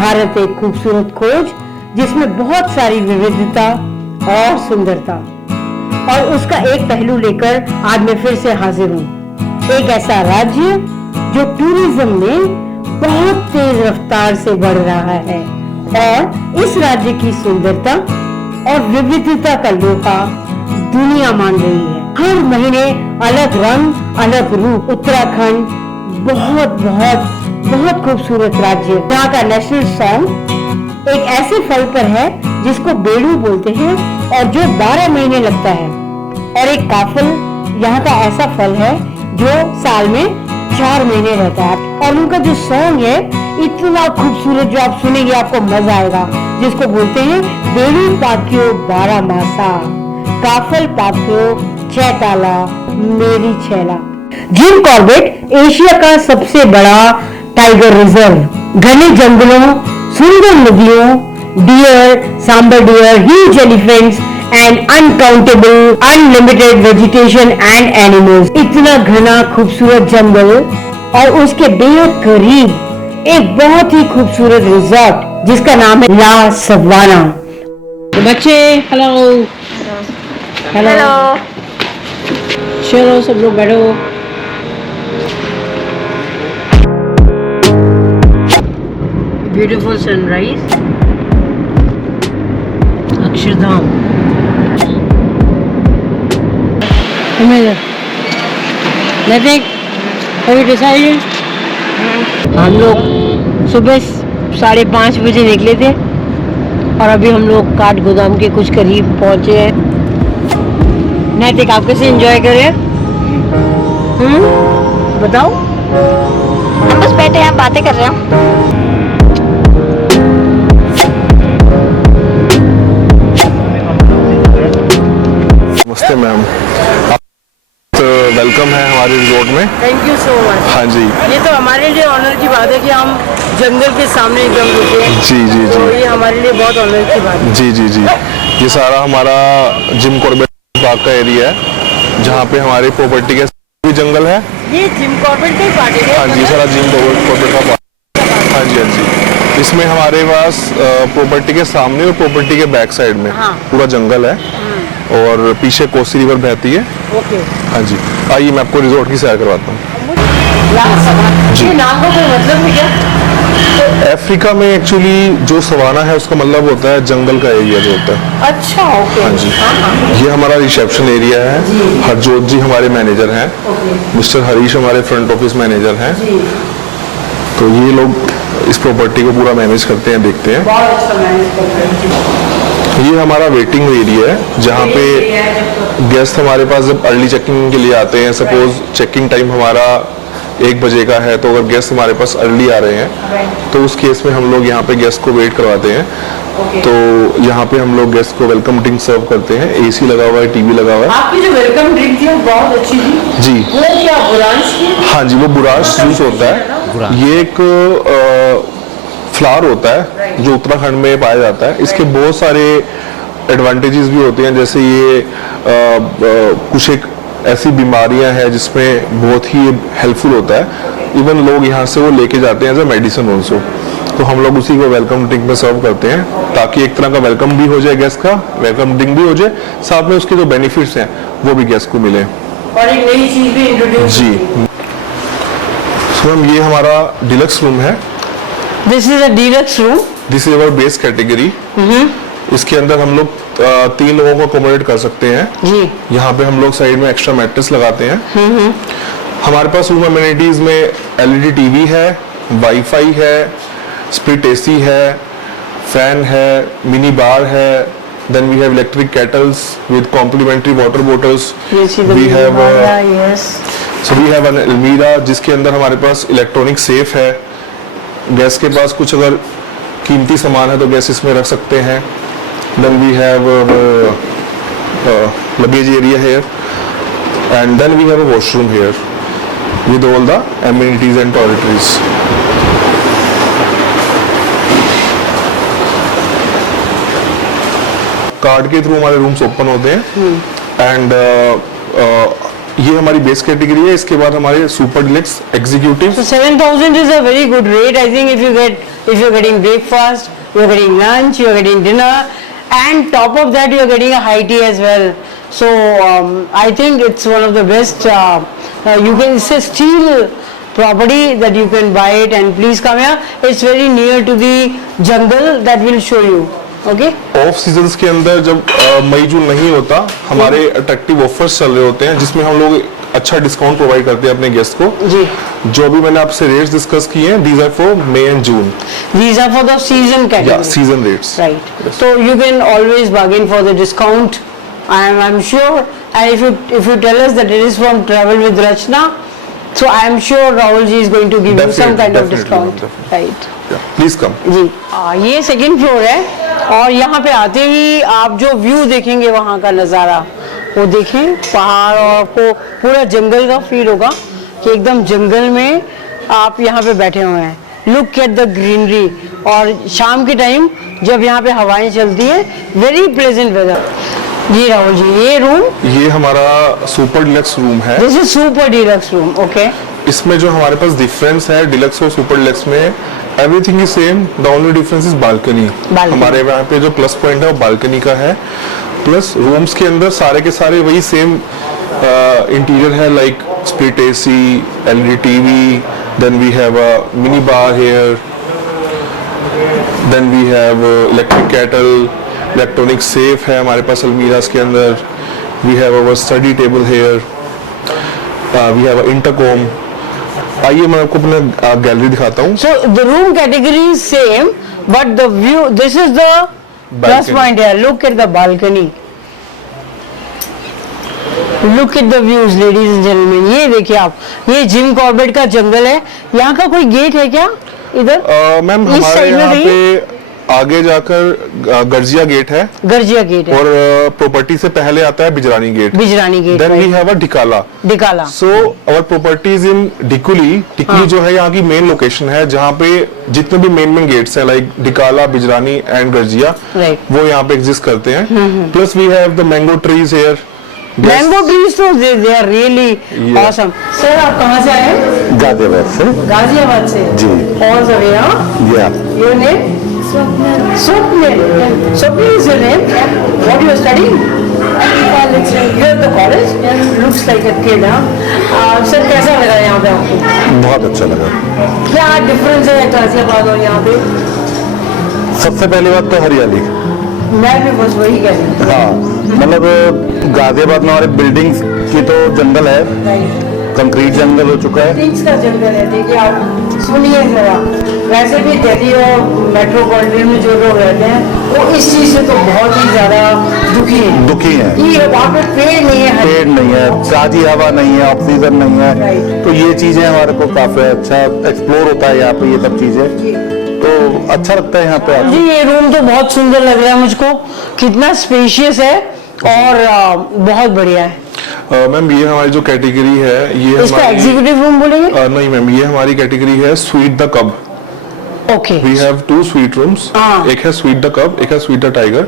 भारत एक खूबसूरत खोज जिसमें बहुत सारी विविधता और सुंदरता, और उसका एक पहलू लेकर आज मैं फिर से हाजिर हूँ। एक ऐसा राज्य जो टूरिज्म में बहुत तेज रफ्तार से बढ़ रहा है और इस राज्य की सुंदरता और विविधता का लोहा दुनिया मान रही है। हर महीने अलग रंग, अलग रूप। उत्तराखंड बहुत बहुत बहुत खूबसूरत राज्य। यहाँ का नेशनल सॉन्ग एक ऐसे फल पर है जिसको बेड़ू बोलते हैं और जो 12 महीने लगता है, और एक काफल यहाँ का ऐसा फल है जो साल में 4 महीने रहता है। और उनका जो सॉन्ग है इतना खूबसूरत, जो आप सुनेंगे आपको मजा आएगा, जिसको बोलते हैं बेड़ू पाक्यो 12 मासा, काफल पाक्यो 6 ताला मेरी छैला। जिम कॉर्बेट एशिया का सबसे बड़ा टाइगर रिजर्व। घने जंगलों, सुंदर नदियों, deer, sambar deer, huge elephants and uncountable unlimited vegetation and animals. इतना घना खूबसूरत जंगल और उसके बेहद करीब एक बहुत ही खूबसूरत रिजॉर्ट जिसका नाम है ला सवाना। तो बच्चे हेलो हेलो, चलो सब लोग बैठो। Beautiful sunrise, Akshardham. हम लोग सुबह 5:30 बजे निकले थे और अभी हम लोग काठ गोदाम के कुछ करीब पहुंचे हैं। नैतिक, आप कैसे एंजॉय करें? बताओ। हम बस बैठे हैं, बातें कर रहे हैं। नमस्ते मैम, तो वेलकम है हमारे रिजॉर्ट में। Thank you so much. हाँ जी, ये तो हमारे लिए ऑनर की बात है कि हम जंगल के सामने एकदम रुके हैं। जी जी तो जी ये हमारे लिए बहुत ऑनर की बात है। जी जी जी। ये सारा हमारा जिम कॉर्बेट पार्क का एरिया है जहाँ पे हमारी प्रॉपर्टी के भी जंगल है। ये जिम कॉर्बेट का ही पार्ट है? हाँ जी, सारा जिम कॉर्बेट का पार्क। हाँ जी हाँ जी। इसमें हमारे पास प्रॉपर्टी के सामने और प्रॉपर्टी के बैक साइड में पूरा जंगल है और पीछे कोसी रिवर बहती है। ओके। हाँ जी, आइए मैं आपको रिजॉर्ट की सैर करवाता हूँ। जी। ये नाम का कोई मतलब है क्या? अफ्रीका में एक्चुअली जो सवाना है उसका मतलब होता है जंगल का एरिया जो होता है। अच्छा, ओके। हाँ जी, ये हमारा रिसेप्शन एरिया है। हरजोत जी हमारे मैनेजर हैं, मिस्टर हरीश हमारे फ्रंट ऑफिस मैनेजर हैं। तो ये लोग इस प्रॉपर्टी को पूरा मैनेज करते हैं, देखते हैं। बहुत अच्छा मैनेज करते हैं। ये हमारा वेटिंग एरिया है जहाँ पे गेस्ट हमारे पास जब अर्ली चेकिंग के लिए आते हैं, सपोज चेकिंग टाइम हमारा 1 बजे का है, तो अगर गेस्ट हमारे पास अर्ली आ रहे हैं तो उस केस में हम लोग यहाँ पे गेस्ट को वेट करवाते हैं। तो यहाँ पे हम लोग गेस्ट को वेलकम ड्रिंक सर्व करते हैं। एसी लगा हुआ है, टीवी लगा हुआ है। आपकी जो वेलकम ड्रिंक थी वो बहुत अच्छी थी जी। वो क्या बुरांश की? हाँ जी, वो बुराश जूस होता है। ये एक फ्लावर होता है जो उत्तराखंड में पाया जाता है। इसके बहुत सारे एडवांटेजेस भी होते हैं, जैसे ये कुछ एक ऐसी बीमारियां हैं जिसमें बहुत ही हेल्पफुल होता है। इवन लोग यहाँ से वो लेके जाते हैं एज अ मेडिसिन ऑल्सो। तो हम लोग उसी को वेलकम ड्रिंक में सर्व करते हैं ताकि एक तरह का वेलकम भी हो जाए गेस्ट का, वेलकम ड्रिंक भी हो जाए, साथ में उसके जो बेनिफिट्स हैं वो भी गेस्ट को मिले और एक नई चीज भी इंट्रोड्यूस। जी। सो मैम, ये हमारा डिलक्स रूम है। This is a deluxe room. This is our base category. इसके अंदर हम लोग 3 लोगों को अकोमोडेट कर सकते हैं जी। यहाँ पे हम लोग साइड में एक्स्ट्रा मैट्रेस लगाते हैं। हमारे पास रूम अमेनिटीज में एलईडी टीवी है, वाईफाई है, स्प्लिट एसी है, फैन है, मिनी बार है, then we have electric kettles with complimentary water bottles. We have an अलमीरा जिसके अंदर हमारे पास इलेक्ट्रॉनिक सेफ है। गैस के पास कुछ अगर कीमती सामान है तो गैस इसमें रख सकते हैं। Then we have luggage area here, and then we have a washroom here with all the amenities and toiletries. Card के थ्रू हमारे रूम्स ओपन होते हैं एंड ये हमारी बेस कैटेगरी है, इसके बाद हमारे super deluxe executive. So 7,000 is a very good rate. I think if you're getting breakfast, you're getting lunch, you're getting dinner, and top of that you're getting a high tea as well. So I think it's one of the best. You can, it's a steel property that you can buy it, and please come here. It's very near to the jungle that will show you. Okay. Of seasons के अंदर जब मई जून नहीं होता, हमारे attractive offers चल रहे होते हैं जिसमें हम लोग अच्छा डिस्काउंट प्रोवाइड करते हैं अपने गेस्ट को। जी। जो भी मैंने आपसे रेट्स डिस्कस किए हैं, these are for May and June. These are for the season category. या season rates. Right. So you can always bargain for the discount. I'm sure. And if you tell us that it is from Travel with Rachna, so I am sure Rahul ji is going to give you some kind of discount. Right. Please come. जी। ये second floor है, और यहाँ पे आते ही आप जो view देखेंगे वहाँ का नज़ारा, वो देखें पहाड़, और आपको पूरा जंगल का फील होगा कि एकदम जंगल में आप यहाँ पे बैठे हुए हैं। लुक एट द ग्रीनरी, और शाम के टाइम जब यहाँ पे हवाएं चलती हैं, वेरी प्लेजेंट वेदर। जी राहुल जी, ये रूम, ये हमारा सुपर डिलक्स रूम है। This is super deluxe room. Okay. इसमें जो हमारे पास डिफरेंस है डिलक्स और सुपर डिलक्स में, everything is same, the only difference is balcony. हमारे यहाँ पे जो प्लस पॉइंट है वो बालकनी का है। प्लस रूम्स के अंदर सारे के सारे वही सेम इंटीरियर है, like split AC, LED TV, then we have a mini bar here, then we have electric kettle, electronic safe है हमारे पास अलमीरास के अंदर, we have our study table here, we have a intercom. आइए मैं आपको अपना गैलरी दिखाता हूँ। So the room category is same, but the view. This is the plus Balcony. point here. Look at the balcony. Look at the views, ladies and gentlemen. ये देखिए आप, ये जिम कॉर्बेट का जंगल है। यहाँ का कोई गेट है क्या इधर? मैम इस हमारे side में यहाँ नहीं? पे आगे जाकर गर्जिया गेट है, गर्जिया गेट है, और प्रॉपर्टी से पहले आता है Bijrani gate. Bijrani gate, then we have a Dhikala. Dhikala. So our properties in Dhikuli जो है यहाँ की मेन लोकेशन है, जहाँ पे जितने भी मेन गेट्स हैं, like Dhikala, Bijrani and Garjia, Right. वो यहाँ पे एग्जिस्ट करते हैं। Plus we have the mango trees here. Mango trees तो they are really Yeah. awesome. Sir आप कहाँ से आए हैं? गाजियाबाद से। गाजियाबाद से। जी। All the way, huh? या Your name? Swapnil. Swapnil is your name? What you are studying? You are at the college? Looks like a kid, huh? Sir कैसा लगा यहाँ पे आपको? बहुत अच्छा लगा। क्या डिफरेंस है गाजियाबाद और यहाँ पे? सबसे पहली बात तो हरियाली। मैं भी बस वही कह रही हूँ। हाँ, मतलब गाजियाबाद में हमारे बिल्डिंग्स की तो जंगल है, कंक्रीट जंगल हो चुका है। पिंक्स का जंगल है, देखिए आप सुनिए जरा। वैसे भी दिल्ली और मेट्रोपॉलिटन में जो लोग रहते हैं, वो इस चीज से तो बहुत ही ज्यादा दुखी हैं। दुखी है, कि वहाँ पे पेड़ नहीं है, पेड़ नहीं है, ताजी हवा नहीं है, ऑक्सीजन नहीं है, Right. तो ये चीजें हमारे को काफी अच्छा एक्सप्लोर होता है यहाँ पे, ये सब चीजें तो अच्छा लगता है यहाँ पे आके। जी ये रूम तो बहुत सुंदर लग रहा है मुझको, कितना स्पेशियस है और बहुत बढ़िया है। मैम ये हमारी जो कैटेगरी है, ये इसको हमारी एग्जीक्यूटिव रूम बोलेंगे? नहीं मैम, ये हमारी कैटेगरी है suite the cub. Okay. We have 2 suite rooms, हाँ। एक है स्वीट द कब, एक है suite the tiger.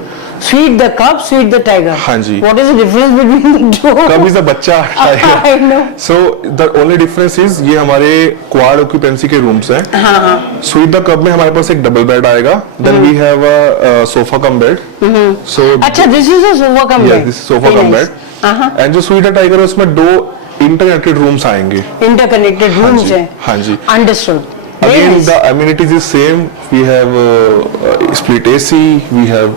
Suite the cub, suite the tiger. हाँ जी। What is the difference between the two? Cub is the बच्चा, I tiger. know. So the only difference is ये हमारे क्वाड ऑक्यूपेंसी के rooms हैं। Suite the cub में हमारे पास एक डबल बेड आएगा, then we have a sofa cum bed. So अच्छा, this is a sofa cum bed. This sofa cum bed. And जो स्वीट द टाइगर है उसमें 2 इंटरकनेक्टेड रूम्स आएंगे। इंटरकनेक्टेड रूम्स हैं। हाँ जी। Understood. Again, the amenities is same. We have split AC, we have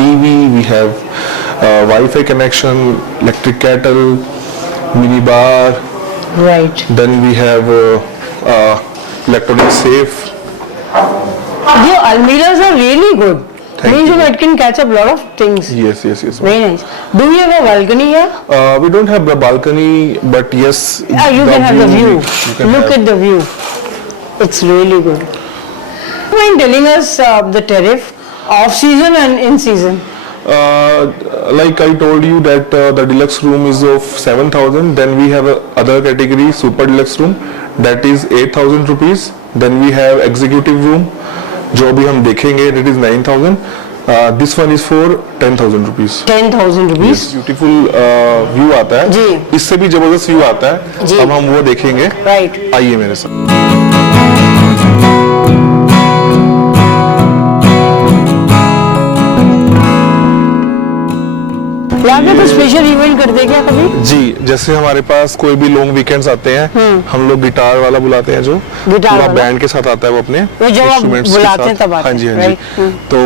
TV, we have Wi-Fi connection, electric kettle, mini bar. Right. Then we have electronic safe. The almiras are really good. Thank Means you. it can catch up lot of things. Yes, yes, yes. Very nice. Do you have a balcony here? We don't have the balcony, but yes. You can have the view. You can Look have. at the view. It's really good. Do you mind telling us the tariff, off season and in season? Like I told you that the deluxe room is of 7,000. Then we have a other category, super deluxe room, that is 8,000 rupees. Then we have executive room, जो भी हम देखेंगे, that is 9,000. This one is for 10,000 rupees. 10,000 rupees. Beautiful view आता है जी। इससे भी जबरदस्त view आता है जी। अब हम वो देखेंगे। राइट। आइए मेरे साथ। यहाँ पे कुछ स्पेशल इवेंट करते हैं क्या कभी? जी, जैसे हमारे पास कोई भी लॉन्ग वीकेंड्स आते हैं हम लोग गिटार वाला बुलाते हैं जो गिटार पूरा वाला? बैंड के साथ आता है वो अपने वो जब आप instruments के बुलाते हैं साथ। तब आता हाँ जी है, हाँ जी। right? तो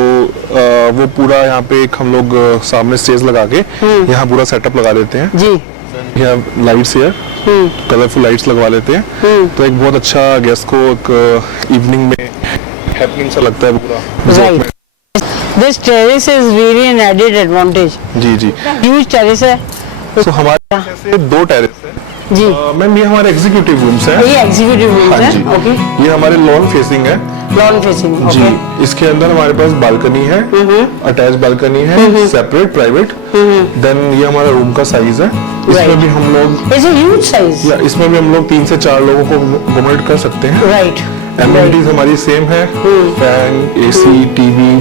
वो पूरा यहाँ पे एक हम लोग सामने स्टेज लगा के यहाँ पूरा सेटअप लगा देते हैं। जी। यहाँ लाइट्स है कलरफुल लाइट्स लगवा लेते हैं तो एक बहुत अच्छा गेस्ट को एक इवनिंग में हैपनिंग सा लगता है पूरा। Right. This terrace is really an added advantage. जी जी। ह्यूज टेरेस है। तो हमारे पास ऐसे 2 टेरेस है। जी। मैम ये हमारे एग्जीक्यूटिव रूम्स है। ये एग्जीक्यूटिव रूम हाँ है। जी। ओके। ये हमारे लॉन फेसिंग है। Lawn facing. जी। ओके। इसके अंदर हमारे पास बालकनी है अटैच बालकनी है सेपरेट प्राइवेट। देन ये हमारा रूम का साइज है इसमें Right. भी हम लोग इट्स अ ह्यूज साइज। या इसमें भी हम लोग 3 से 4 लोगों को अकोमोडेट कर सकते हैं। राइट। एमिनिटीज हमारी सेम है fan AC TV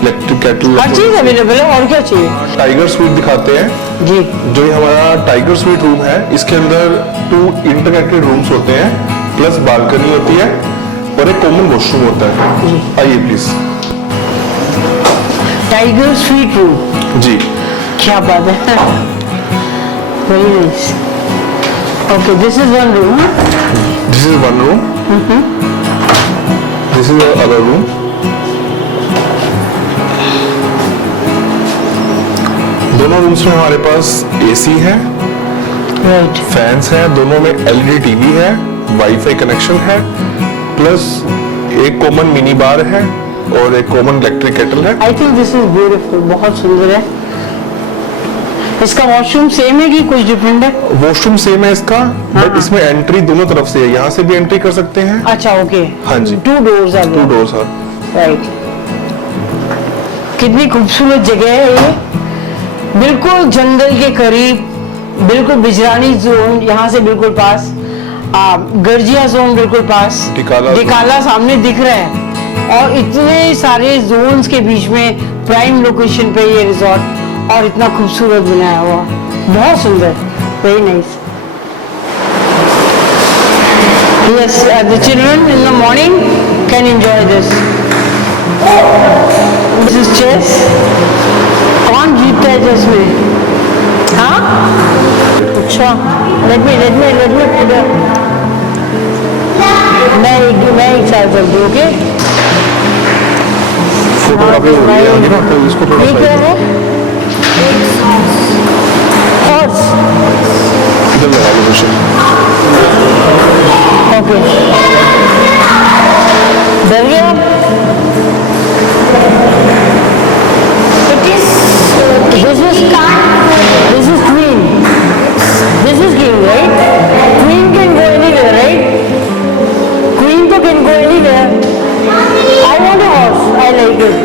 electric kettle हर चीज अवेलेबल है और क्या चाहिए। टाइगर स्वीट दिखाते हैं। जी। जो ये हमारा टाइगर स्वीट रूम है इसके अंदर 2 इंटरकनेक्टेड रूम्स होते हैं प्लस बालकनी होती है और एक कॉमन वॉशरूम होता है। आइए प्लीज। Tiger suite room. जी। क्या बात है। Very nice. Okay this is one room. This is one room this is other room. दोनों रूम्स में हमारे पास एसी है राइट। फैंस हैं दोनों में एलईडी टीवी है वाईफाई कनेक्शन है प्लस एक कॉमन मिनी बार है और एक कॉमन इलेक्ट्रिक केटल है। I think this is beautiful. बहुत सुंदर है। इसका वॉशरूम सेम है कि कुछ डिफरेंट है? वॉशरूम सेम है इसका बट इसमें एंट्री दोनों तरफ से है यहाँ से भी एंट्री कर सकते हैं। अच्छा ओके। हाँ जी। 2 डोर्स आ 2 गए। डोर्स है। राइट। कितनी खूबसूरत जगह है ये। बिल्कुल जंगल के करीब बिल्कुल बिजरानी जोन यहाँ से बिल्कुल पास गर्जिया जोन बिल्कुल पास डिकाला सामने दिख रहा है और इतने सारे जोन्स के बीच में प्राइम लोकेशन पे ये रिजॉर्ट और इतना खूबसूरत बनाया हुआ बहुत सुंदर। Very nice. Yes the children in the morning can enjoy this. This is chess. कौन जीतता है चेस में? हाँ अच्छा लेट मी मैं एक साथ चलती हूँ। ओके फोटोग्राफी हो रही है आगे ना तो इसको थोड़ा ठीक है। साइड वो हॉर्स। इधर लगा लो कुछ। ओके डर गया। This is queen. This is king, right? Queen can go anywhere, right? Queen to can go anywhere. I want a horse. I like it.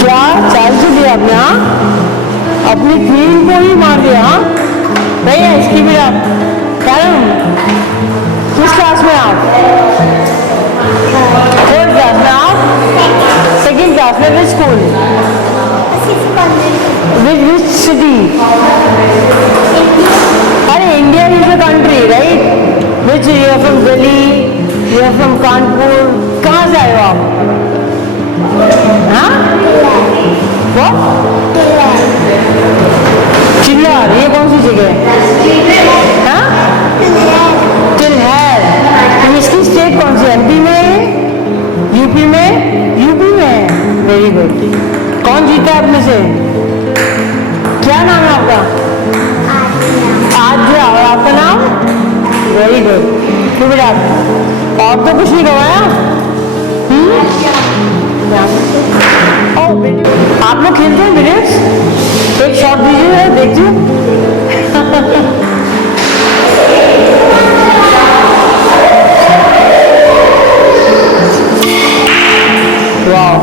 क्या चाल से दिया आपने? हाँ अपनी क्वीन को ही मार दिया। हाँ नहीं है इसकी भी आप कैरम किस क्लास में आप? 4th क्लास में आप? 2nd क्लास में विच स्कूल? Which city? अरे India is a country right? Which you are from Delhi you are from Kanpur कहाँ से आए हो आप? हाँ चिल्लार ये कौन सी जगह है? हाँ तिलहर। इसकी स्टेट कौन सी? एमपी में है यूपी में? यूपी में है। Very good. कौन जीता है अपने से? क्या नाम है आपका? आद्या। और आपका नाम? Very good. क्यों बेटा और तो कुछ नहीं गवाया? आप लोग खेलते हैं बिलियर्ड्स? एक शॉट दीजिए देखती हूँ। Wow.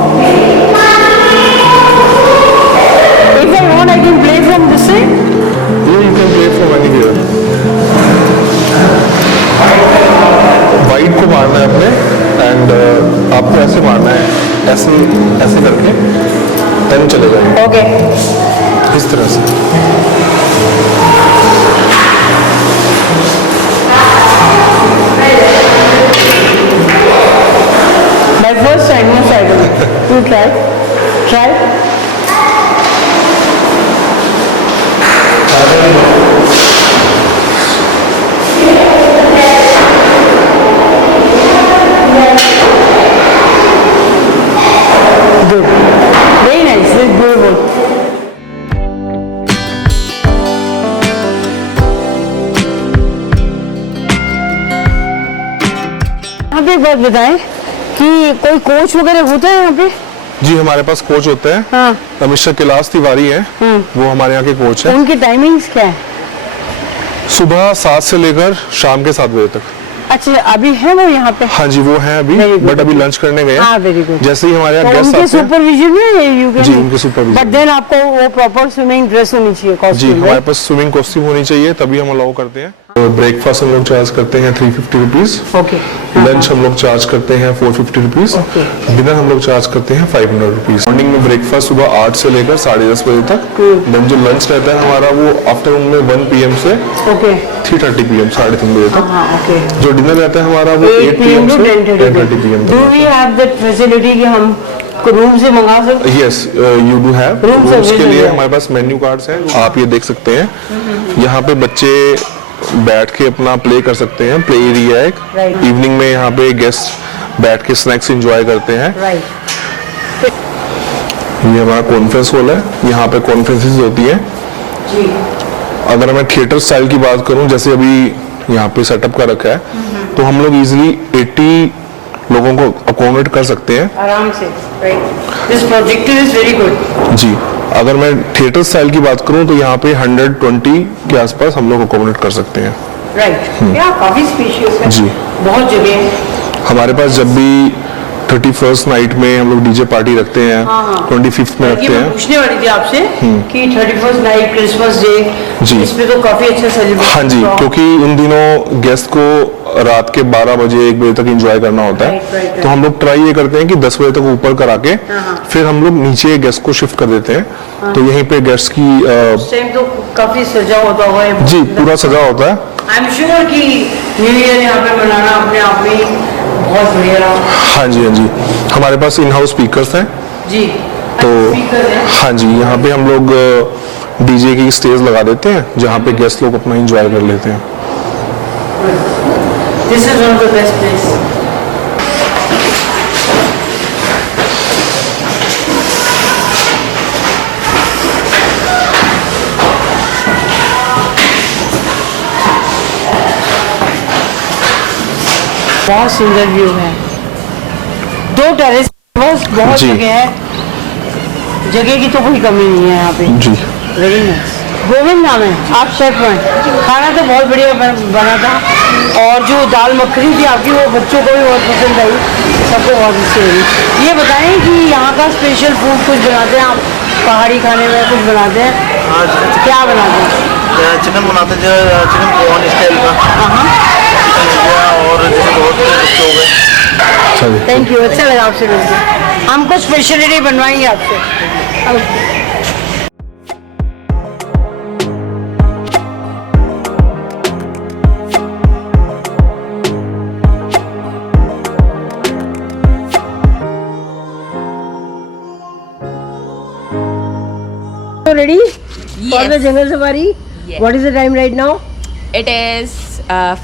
If I want I can play from this side. इस तरह से। My first time, no cycle. You try. Try. Good. Very nice. Very beautiful. यहाँ पे एक बात बताएं कि कोई कोच वगैरह होता है यहाँ पे? जी हमारे पास कोच होते हैं। हाँ। मिस्टर कैलाश तिवारी हैं, वो हमारे यहाँ के कोच हैं। उनकी टाइमिंग्स क्या है? सुबह 7 से लेकर शाम के 7 बजे तक। अच्छा, अभी है वो यहाँ पे? हाँ जी वो हैं अभी, Very good. बट अभी लंच करने गए हैं। हाँ, very good. जैसे ही हमारे यहाँ तो गेस्ट उनके आते हैं। सुपरविजन में यू कैन, जी, उनके supervision बट देन आपको वो प्रॉपर स्विमिंग ड्रेस होनी चाहिए, जी कॉस्ट्यूम। हमारे पास स्विमिंग कॉस्ट्यूम होनी चाहिए, तभी हम अलाउ करते हैं। तो ब्रेकफास्ट हम लोग चार्ज करते हैं 350 रुपीज। ओके। लंच हम लोग चार्ज करते हैं 450 रुपीज। Okay. डिनर हम लोग चार्ज करते हैं 500 रुपीज। मॉर्निंग में ब्रेकफास्ट सुबह 8 से लेकर 10:30 बजे तक। देन जो लंच रहता है हमारा वो आफ्टरनून में 1 PM से ओके। 3:30 PM 3:30 बजे तक। हाँ, ओके। जो डिनर रहता है हमारा वो 8 PM to से 10:30 PM do we have that facility कि हम रूम से मंगा सकते? Yes you do have. Room rooms service के लिए है। हमारे पास मेन्यू कार्ड्स हैं, आप ये देख सकते हैं। यहाँ पे बच्चे बैठ के अपना प्ले कर सकते हैं, प्ले एरिया है। Right. इवनिंग में यहाँ पे गेस्ट बैठ के स्नैक्स एंजॉय करते हैं। राइट। ये हमारा कॉन्फ्रेंस हॉल है, यहाँ पे कॉन्फ्रेंसेस होती है। जी। अगर मैं थिएटर स्टाइल की बात करूँ, जैसे अभी यहाँ पे सेटअप का रखा है, तो हम लोग इजिली 80 लोगों को अकोमोडेट कर सकते हैं आराम से। Right. This projector is very good. जी। अगर मैं थिएटर स्टाइल की बात करूँ तो यहाँ पे 120 के आसपास हम लोग अकोमोडेट कर सकते हैं। राइट। या काफी स्पेशियस है। जी। बहुत जगह है। हमारे पास जब भी 31st नाइट में हम लोग डीजे पार्टी रखते हैं, 25th में रखते ये मैं हैं। पूछने वाली थी आपसे कि 31st नाइट, क्रिसमस डे, जी। इसमें तो काफी अच्छा सेलिब्रेट। हाँ जी, क्योंकि उन दिनों गेस्ट को रात के 12 बजे 1 बजे तक एंजॉय करना होता है। Right. तो हम लोग ट्राई ये करते हैं कि 10 बजे तक ऊपर करा के फिर हम लोग नीचे गेस्ट को शिफ्ट कर देते हैं। तो यहीं पे गेस्ट की उस टाइम तो काफी सजा होता होगा। जी पूरा सजा होता है। आई एम श्योर कि न्यू ईयर यहाँ पे मनाना अपने आप में बहुत बढ़िया रहा। हाँ जी हाँ जी, हमारे पास इन हाउस स्पीकर्स हैं। जी। तो स्पीकर है। हाँ जी, यहाँ पे हम लोग डीजे की स्टेज लगा देते हैं जहाँ पे गेस्ट लोग अपना एंजॉय कर लेते हैं। This is one of the best place. बहुत सुंदर व्यू है। 2 टेरेस, बहुत जी। जगह है। जगह की तो कोई कमी नहीं है यहाँ पे। जी। Very nice. गोविंद नाम है, आप शेफ हैं। खाना तो बहुत बढ़िया बना था, और जो दाल मखनी थी आपकी वो बच्चों को भी बहुत पसंद आई, सबको बहुत अच्छी लगी। ये बताएं कि यहाँ का स्पेशल फूड कुछ बनाते हैं आप? पहाड़ी खाने में कुछ बनाते हैं? हाँ, क्या बनाते हैं? चिकन बनाते हैं, जो चिकन कोहनी स्टाइल का। चिकन हो गया, और जैसे बहुत कुछ हो गए। अच्छा जी। थैंक यू, अच्छा लगा आपसे मिलकर। हमको स्पेशलिटी बनवाएंगे आपसे। Ready for the jungle safari? Yes. What is the time right now? It is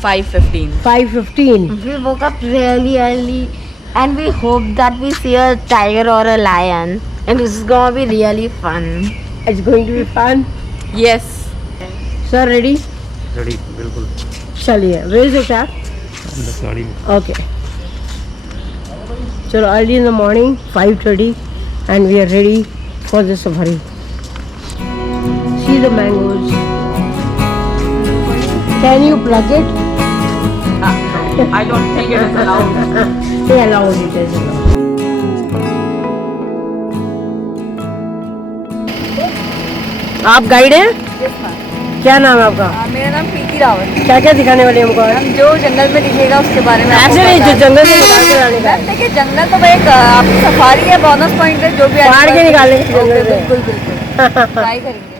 5:15. 5:15. We woke up really early and we hope that we see a tiger or a lion, and this is gonna be really fun. It's going to be fun. Yes. Sir, ready? Ready बिल्कुल। चलिए, where is the car? गाड़ी में। Okay. So early in the morning, 5:30, and we are ready for the safari. See the mangoes. Can you plug it? I don't think it is allowed. They allow it as well. आप guide हैं? क्या नाम है आपका? मेरा नाम प्रीति रावत। क्या क्या दिखाने वाले हैं हमको आज? जो जंगल में दिखेगा उसके बारे में ऐसे नहीं, जो जंगल से निकाल के लाने का है। देखिए जंगल तो एक आपकी सफारी है, बोनस पॉइंट है, जो भी फाड़ के निकालेंगे जंगल से। बिल्कुल बिल्कुल ट्राई करेंगे।